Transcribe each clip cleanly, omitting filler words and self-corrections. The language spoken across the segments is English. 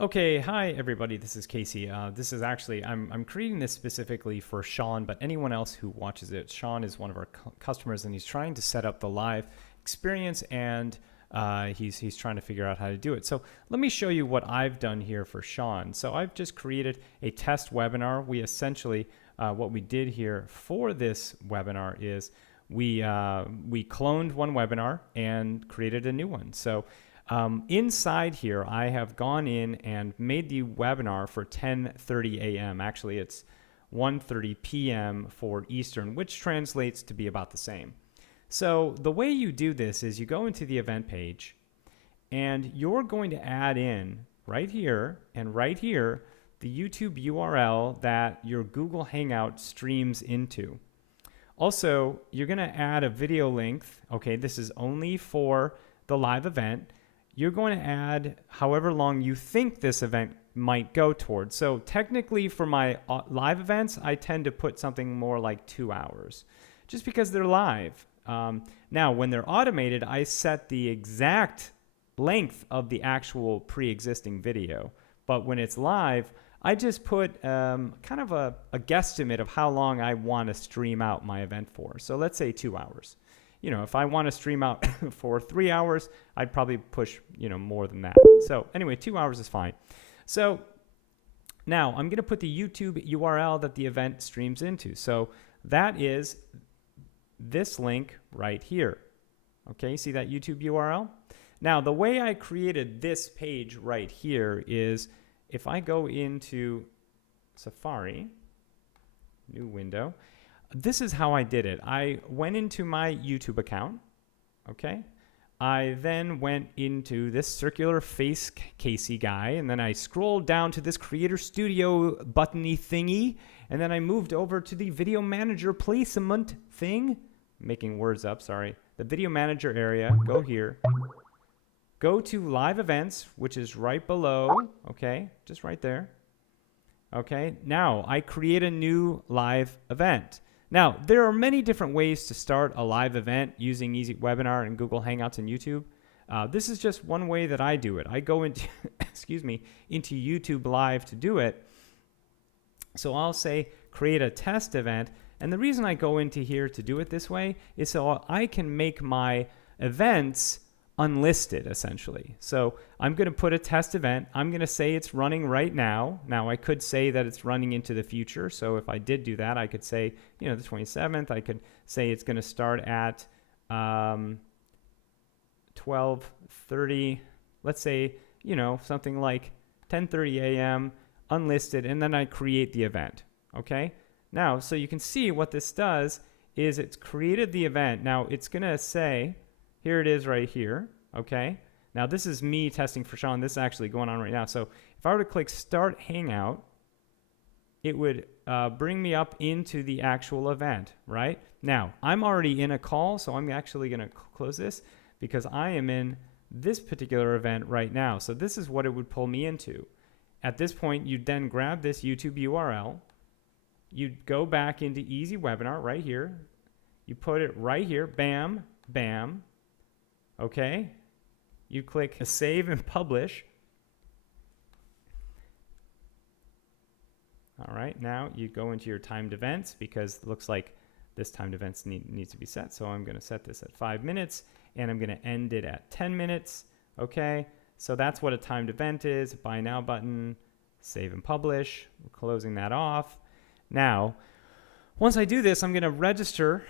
Okay, hi everybody. This is Casey. This is actually I'm creating this specifically for Sean, but anyone else who watches it. Sean is one of our customers, and he's trying to set up the live experience, and he's trying to figure out how to do it. So let me show you what I've done here for Sean. So I've just created a test webinar. We essentially what we did here for this webinar is we cloned one webinar and created a new one. So inside here, I have gone in and made the webinar for 10:30 a.m. Actually, it's 1:30 p.m. for Eastern, which translates to be about the same. So the way you do this is you go into the event page, and you're going to add in right here and right here the YouTube URL that your Google Hangout streams into. Also, you're going to add a video length. Okay, this is only for the live event. You're going to add however long you think this event might go towards. So technically for my live events, I tend to put something more like 2 hours just because they're live. Now, when they're automated, I set the exact length of the actual pre-existing video. But when it's live, I just put kind of a guesstimate of how long I want to stream out my event for. So let's say 2 hours. You know, if I want to stream out for 3 hours, I'd probably push, more than that. So anyway, 2 hours is fine. So now I'm going to put the YouTube URL that the event streams into. So that is this link right here. Okay, see that YouTube URL? Now, the way I created this page right here is if I go into Safari, new window, this is how I did it. I went into my YouTube account, okay? I then went into this circular face Casey guy, and then I scrolled down to this Creator Studio button-y thingy, and then I moved over to the Video Manager placement thing. Making words up, sorry. The Video Manager area, go here. Go to Live Events, which is right below, okay? Just right there. Okay, now I create a new live event. Now, there are many different ways to start a live event using EasyWebinar and Google Hangouts and YouTube. This is just one way that I do it. I go into, into YouTube Live to do it. So I'll say create a test event. And the reason I go into here to do it this way is so I can make my events unlisted, essentially. So I'm going to put a test event. I'm going to say it's running right now. Now, I could say that it's running into the future. So if I did do that, I could say, the 27th. I could say it's going to start at 12:30. Let's say, something like 10:30 a.m., unlisted, and then I create the event. Okay? Now, so you can see what this does is it's created the event. Now, it's going to say, here it is right here, okay? Now, this is me testing for Sean. This is actually going on right now. So if I were to click Start Hangout, it would bring me up into the actual event, right? Now, I'm already in a call, so I'm actually going to close this because I am in this particular event right now. So this is what it would pull me into. At this point, you'd then grab this YouTube URL. You'd go back into EasyWebinar right here. You put it right here, bam, bam. Okay, you click Save and Publish. All right, now you go into your timed events because it looks like this timed events needs to be set. So I'm going to set this at 5 minutes, and I'm going to end it at 10 minutes. Okay, so that's what a timed event is. Buy Now button, Save and Publish. We're closing that off. Now, once I do this, I'm going to register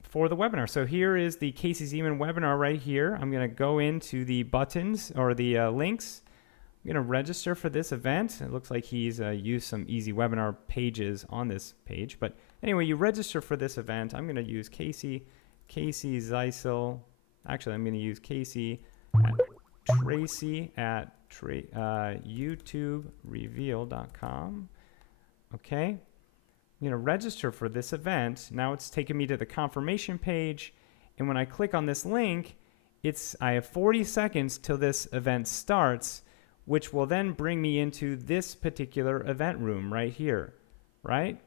for the webinar. So here is the Casey Zeman webinar right here. I'm going to go into the buttons or the links. I'm going to register for this event. It looks like he's used some EasyWebinar pages on this page. But anyway, you register for this event. I'm going to use Casey Zeisel. Actually, I'm going to use Casey at Tracy at YouTubereveal.com. Okay. I'm going to register for this event. Now it's taking me to the confirmation page. And when I click on this link, I have 40 seconds till this event starts, which will then bring me into this particular event room right here, right?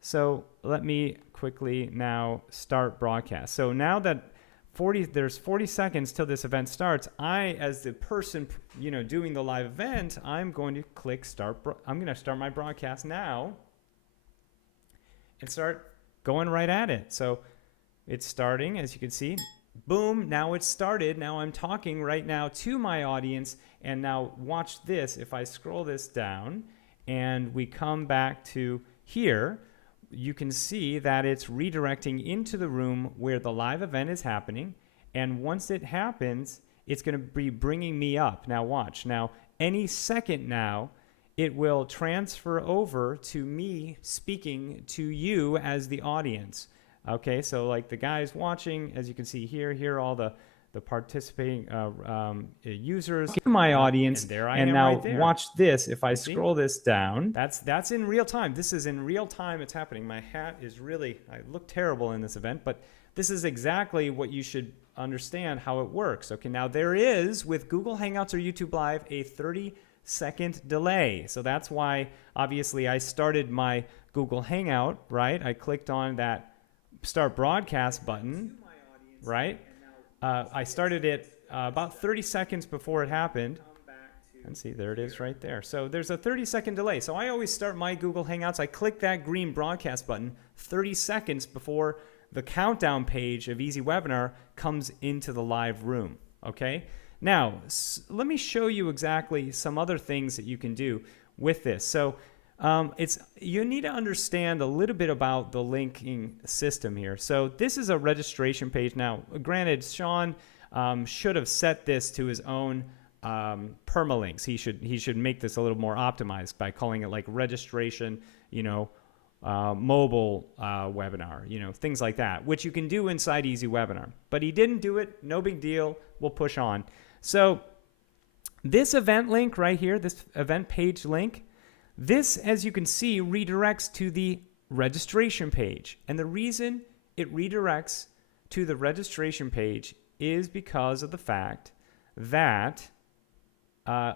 So let me quickly now start broadcast. So now that there's 40 seconds till this event starts. I, as the person, doing the live event, I'm going to click start. I'm going to start my broadcast now and start going right at it. So it's starting, as you can see. Boom, now it's started. Now I'm talking right now to my audience. And now watch this. If I scroll this down and we come back to here, you can see that it's redirecting into the room where the live event is happening. And once it happens, it's going to be bringing me up. Now watch. Now, any second now, it will transfer over to me speaking to you as the audience. Okay, so like the guys watching, as you can see here are all the participating users, my audience, and there I am now right there. Watch this. If I scroll this down, that's in real time. This is in real time. It's happening. My hat is really, I look terrible in this event, but this is exactly what you should understand how it works. Okay, now there is, with Google Hangouts or YouTube Live, a 30-second delay. So that's why, obviously, I started my Google Hangout, right? I clicked on that Start Broadcast button, right? I started it about 30 seconds before it happened. And see, there it is right there. So there's a 30-second delay. So I always start my Google Hangouts. I click that green broadcast button 30 seconds before the countdown page of EasyWebinar comes into the live room. Okay? Now, let me show you exactly some other things that you can do with this. So you need to understand a little bit about the linking system here. So this is a registration page. Now, granted, Sean should have set this to his own permalinks. He should make this a little more optimized by calling it like registration, mobile webinar, things like that, which you can do inside EasyWebinar. But he didn't do it. No big deal. We'll push on. So this event link right here, this event page link, this, as you can see, redirects to the registration page. And the reason it redirects to the registration page is because of the fact that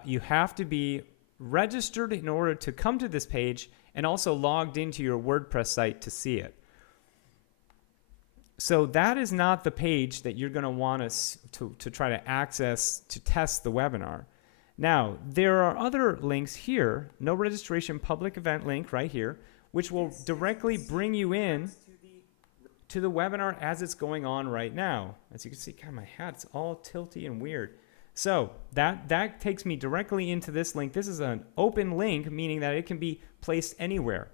you have to be registered in order to come to this page and also logged into your WordPress site to see it. So that is not the page that you're going to want to try to access to test the webinar. Now, there are other links here, no registration public event link right here, which will directly bring you in to the webinar as it's going on right now. As you can see, God, my hat's all tilty and weird. So that takes me directly into this link. This is an open link, meaning that it can be placed anywhere.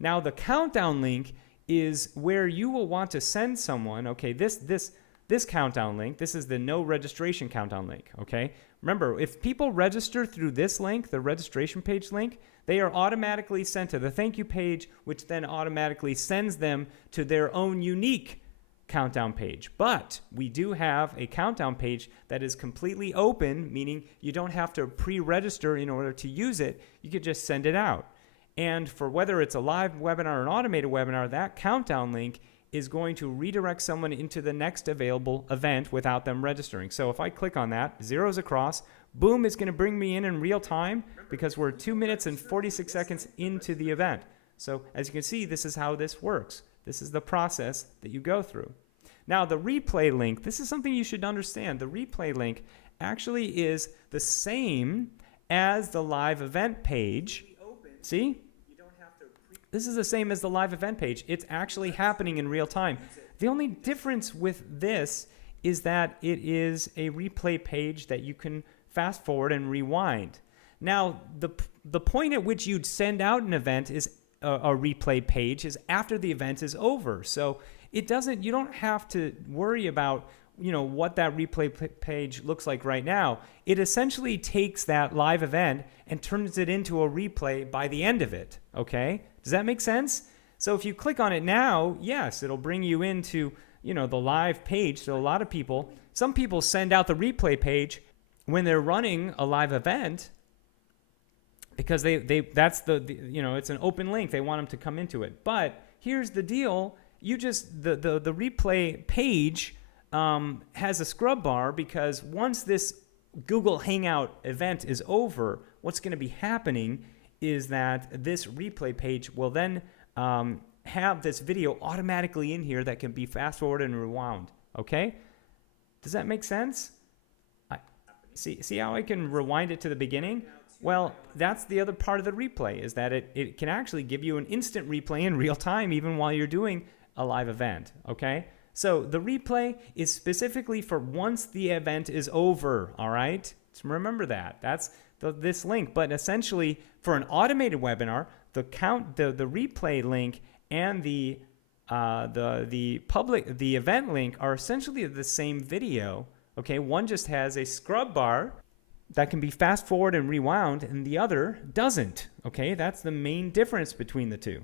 Now, the countdown link is where you will want to send someone, okay, this countdown link, this is the no registration countdown link, okay? Remember, if people register through this link, the registration page link, they are automatically sent to the thank you page, which then automatically sends them to their own unique countdown page. But we do have a countdown page that is completely open, meaning you don't have to pre-register in order to use it. You could just send it out. And for whether it's a live webinar or an automated webinar, that countdown link is going to redirect someone into the next available event without them registering. So if I click on that, zeros across, boom, it's going to bring me in real time because we're 2 minutes and 46 seconds into the event. So as you can see, this is how this works. This is the process that you go through. Now, the replay link, this is something you should understand. The replay link actually is the same as the live event page. See? This is the same as the live event page. It's actually happening in real time. The only difference with this is that it is a replay page that you can fast forward and rewind. Now, the point at which you'd send out an event is a replay page is after the event is over. So you don't have to worry about what that replay page looks like right now. It essentially takes that live event and turns it into a replay by the end of it, okay? Does that make sense? So if you click on it now, yes, it'll bring you into, the live page. So a lot of people, some people send out the replay page when they're running a live event because that's it's an open link. They want them to come into it. But here's the deal. The replay page has a scrub bar because once this Google Hangout event is over, what's going to be happening is that this replay page will then have this video automatically in here that can be fast forwarded and rewound. Okay? Does that make sense? See how I can rewind it to the beginning? Well, that's the other part of the replay, is that it can actually give you an instant replay in real time, even while you're doing a live event, okay? So the replay is specifically for once the event is over, all right? So remember that. That's this link. But essentially, for an automated webinar, the replay link and the event link are essentially the same video. Okay, one just has a scrub bar that can be fast forward and rewound, and the other doesn't. Okay, that's the main difference between the two.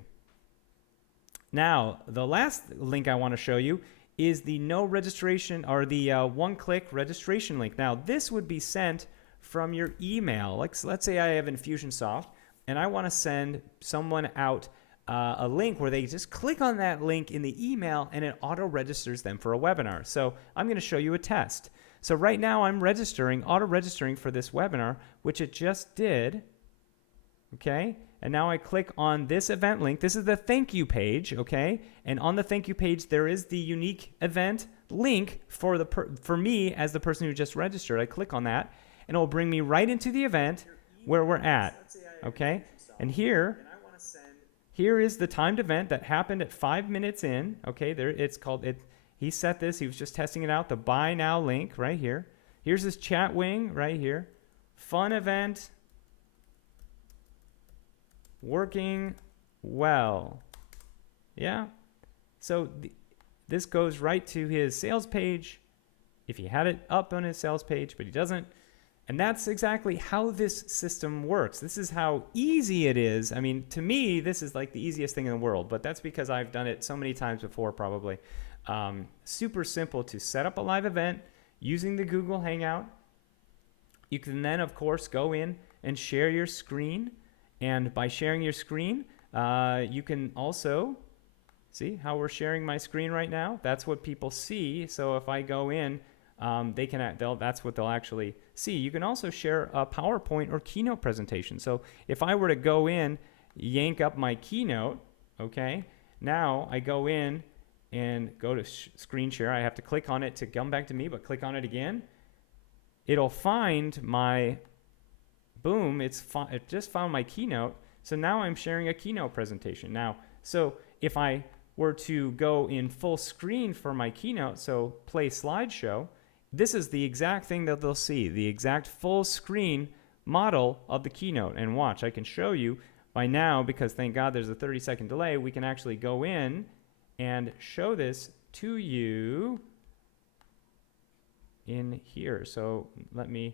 Now, the last link I want to show you is the no registration, or the one-click registration link. Now, this would be sent from your email. Let's say I have Infusionsoft, and I want to send someone out a link where they just click on that link in the email, and it auto-registers them for a webinar. So I'm going to show you a test. So right now I'm auto-registering for this webinar, which it just did. Okay, and now I click on this event link. This is the thank you page, okay? And on the thank you page, there is the unique event link for me as the person who just registered. I click on that, and it will bring me right into the event where we're at, okay? And here is the timed event that happened at 5 minutes in, okay? There, it's called it. He set this. He was just testing it out. The buy now link right here. Here's his chat wing right here. Fun event. Working well. Yeah. So this goes right to his sales page if he had it up on his sales page, but he doesn't. And that's exactly how this system works. This is how easy it is. I mean, to me, this is like the easiest thing in the world, but that's because I've done it so many times before, probably. Super simple to set up a live event using the Google Hangout. You can then, of course, go in and share your screen. And by sharing your screen, you can also see how we're sharing my screen right now. That's what people see. So if I go in, that's what they'll actually see. You can also share a PowerPoint or Keynote presentation. So if I were to go in, yank up my Keynote, okay, now I go in and go to screen share. I have to click on it to come back to me, but click on it again. It'll find my, boom, it just found my Keynote. So now I'm sharing a Keynote presentation. Now, so if I were to go in full screen for my Keynote, so play slideshow, this is the exact thing that they'll see, the exact full screen model of the Keynote. And watch, I can show you by now, because thank God there's a 30-second delay, we can actually go in and show this to you in here. So let me,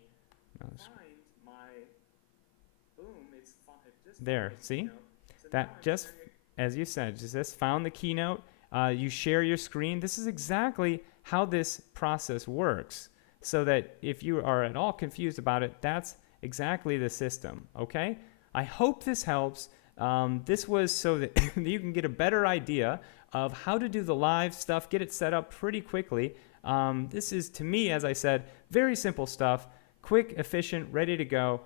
there, see? That just, as you said, just found the Keynote. You share your screen. This is exactly how this process works, so that if you are at all confused about it, that's exactly the system, okay? I hope this helps. This was so that you can get a better idea of how to do the live stuff, get it set up pretty quickly. This is, to me, as I said, very simple stuff, quick, efficient, ready to go.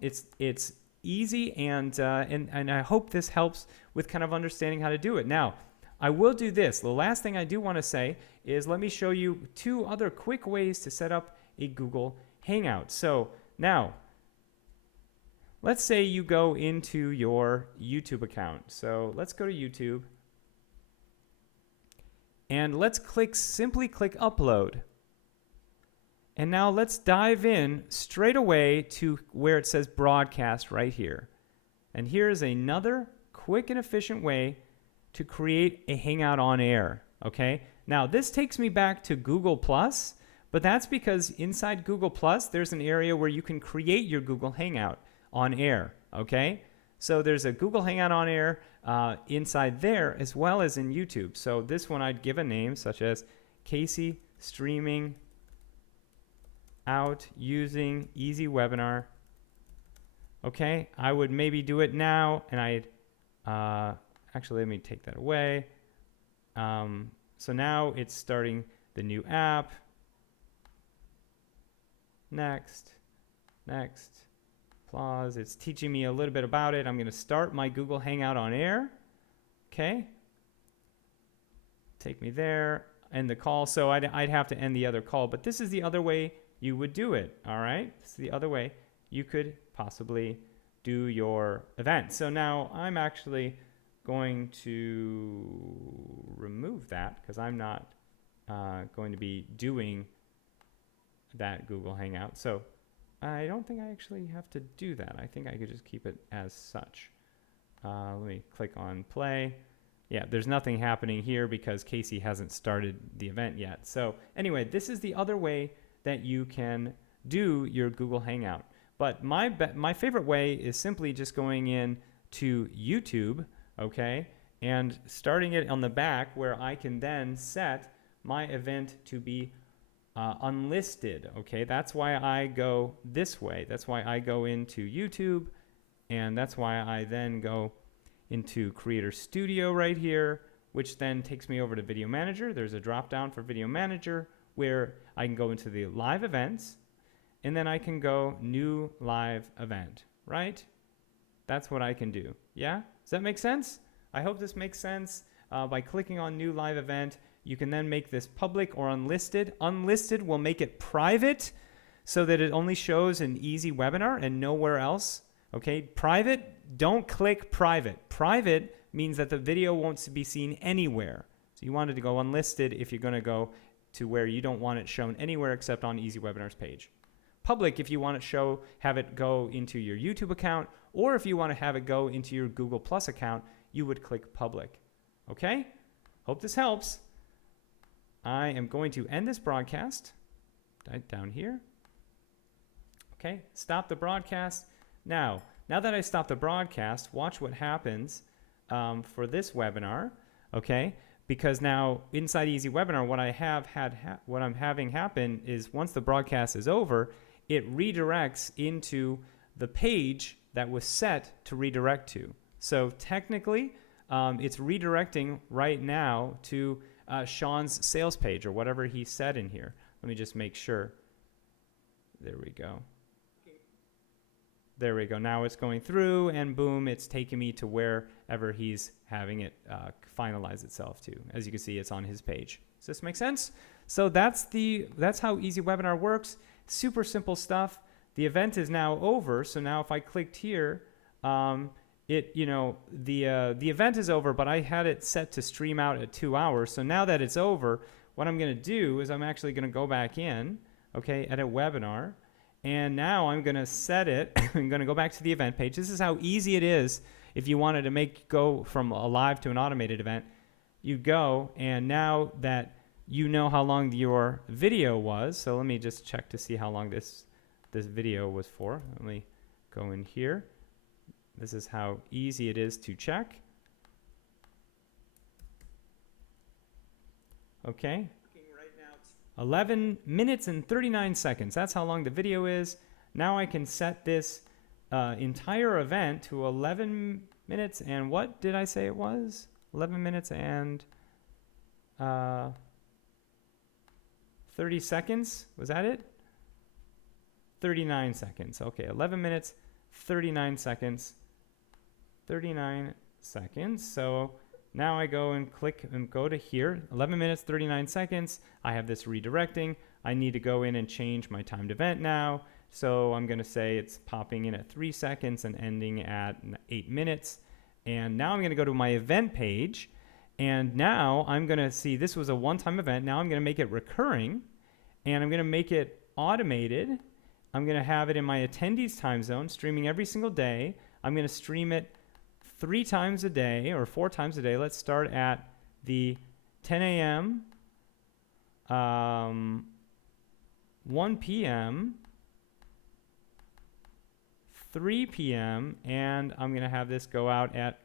It's easy, and I hope this helps with kind of understanding how to do it. Now, I will do this. The last thing I do want to say is let me show you 2 other quick ways to set up a Google Hangout. So now, let's say you go into your YouTube account. So let's go to YouTube. And let's simply click upload. And now let's dive in straight away to where it says broadcast right here. And here's another quick and efficient way to create a Hangout on air, okay? Now this takes me back to Google+, but that's because inside Google+, there's an area where you can create your Google Hangout on air, okay? So there's a Google Hangout on air inside there, as well as in YouTube. So this one I'd give a name such as Casey Streaming Out Using EasyWebinar. Okay, I would maybe do it now, and I'd actually let me take that away. So now it's starting the new app. Next, applause. It's teaching me a little bit about it. I'm going to start my Google Hangout on air. Okay. Take me there. end the call. So I'd have to end the other call. But this is the other way you would do it. All right. This is the other way you could possibly do your event. So now I'm actually going to remove that because I'm not going to be doing that Google Hangout. So I don't think I actually have to do that. I think I could just keep it as such. Let me click on play. Yeah, there's nothing happening here because Casey hasn't started the event yet. So anyway, this is the other way that you can do your Google Hangout. But my favorite way is simply just going in to YouTube, okay, and starting it on the back where I can then set my event to be unlisted, okay? That's why I go this way. That's why I go into YouTube, and that's why I then go into Creator Studio right here, which then takes me over to Video Manager. There's a drop down for Video Manager where I can go into the live events, and then I can go new live event, right? That's what I can do. Yeah? Does that make sense? I hope this makes sense. By clicking on new live event, you can then make this public or unlisted. Unlisted will make it private so that it only shows in EasyWebinar and nowhere else. Okay, private, don't click private. Private means that the video won't be seen anywhere. So you wanted to go unlisted if you're going to go to where you don't want it shown anywhere except on EasyWebinar's page. Public if you want to have it go into your YouTube account, or if you want to have it go into your Google Plus account, you would click public. Okay? Hope this helps. I am going to end this broadcast right down here. Okay, stop the broadcast. Now that I stop the broadcast, watch what happens for this webinar, okay? Because now inside EasyWebinar, what I'm having happen is once the broadcast is over, it redirects into the page that was set to redirect to. So technically, it's redirecting right now to Sean's sales page or whatever he said in here. Let me just make sure. There we go. There we go. Now it's going through, and boom, it's taking me to wherever he's having it finalize itself to. As you can see, it's on his page. Does this make sense? So that's how EasyWebinar works. Super simple stuff. The event is now over. So now if I clicked here, the event is over, but I had it set to stream out at 2 hours. So now that it's over, what I'm going to do is I'm actually going to go back in, okay, edit webinar. And now I'm going to set it. I'm going to go back to the event page. This is how easy it is if you wanted to go from a live to an automated event. You go, and now that you know how long your video was, so let me just check to see how long this video was for. Let me go in here. This is how easy it is to check. Okay. 11 minutes and 39 seconds. That's how long the video is. Now I can set this entire event to 11 minutes and what did I say it was? 11 minutes and 30 seconds. Was that it? 39 seconds. Okay, 11 minutes, 39 seconds. 39 seconds. So now I go and click and go to here, 11 minutes, 39 seconds. I have this redirecting. I need to go in and change my timed event now. So I'm going to say it's popping in at 3 seconds and ending at 8 minutes. And now I'm going to go to my event page. And now I'm going to see this was a one-time event. Now I'm going to make it recurring. And I'm going to make it automated. I'm going to have it in my attendees time zone, streaming every single day. I'm going to stream it 3 times a day or 4 times a day. Let's start at the 10 a.m., 1 p.m., 3 p.m., and I'm going to have this go out at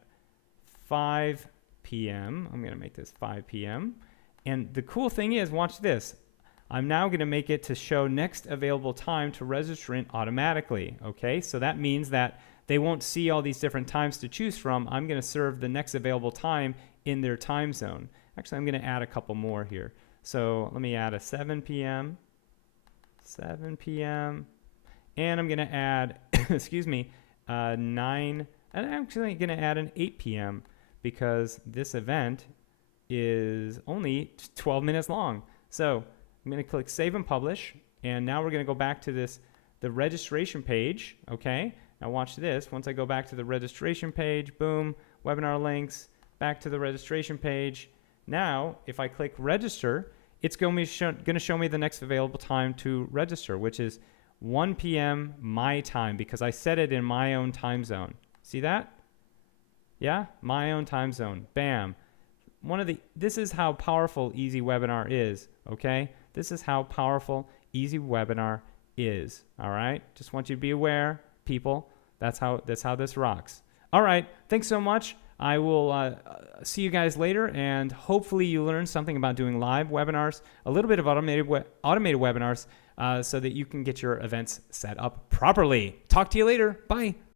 5 p.m. I'm going to make this 5 p.m. And the cool thing is, watch this. I'm now going to make it to show next available time to registrant automatically. Okay, so that means that they won't see all these different times to choose from. I'm going to serve the next available time in their time zone. Actually, I'm going to add a couple more here. So let me add a 7 p.m., 7 p.m., and I'm going to add, 9, and I'm actually going to add an 8 p.m. because this event is only 12 minutes long. So I'm going to click Save and Publish. And now we're going to go back to the registration page. Okay. Now watch this. Once I go back to the registration page, boom, webinar links, back to the registration page. Now, if I click register, it's going to show me the next available time to register, which is 1 p.m. my time, because I set it in my own time zone. See that? Yeah, my own time zone. Bam. This is how powerful EasyWebinar is, okay? This is how powerful EasyWebinar is, all right? Just want you to be aware, people. That's how this rocks. All right, thanks so much. I will see you guys later, and hopefully you learned something about doing live webinars, a little bit of automated webinars, so that you can get your events set up properly. Talk to you later. Bye.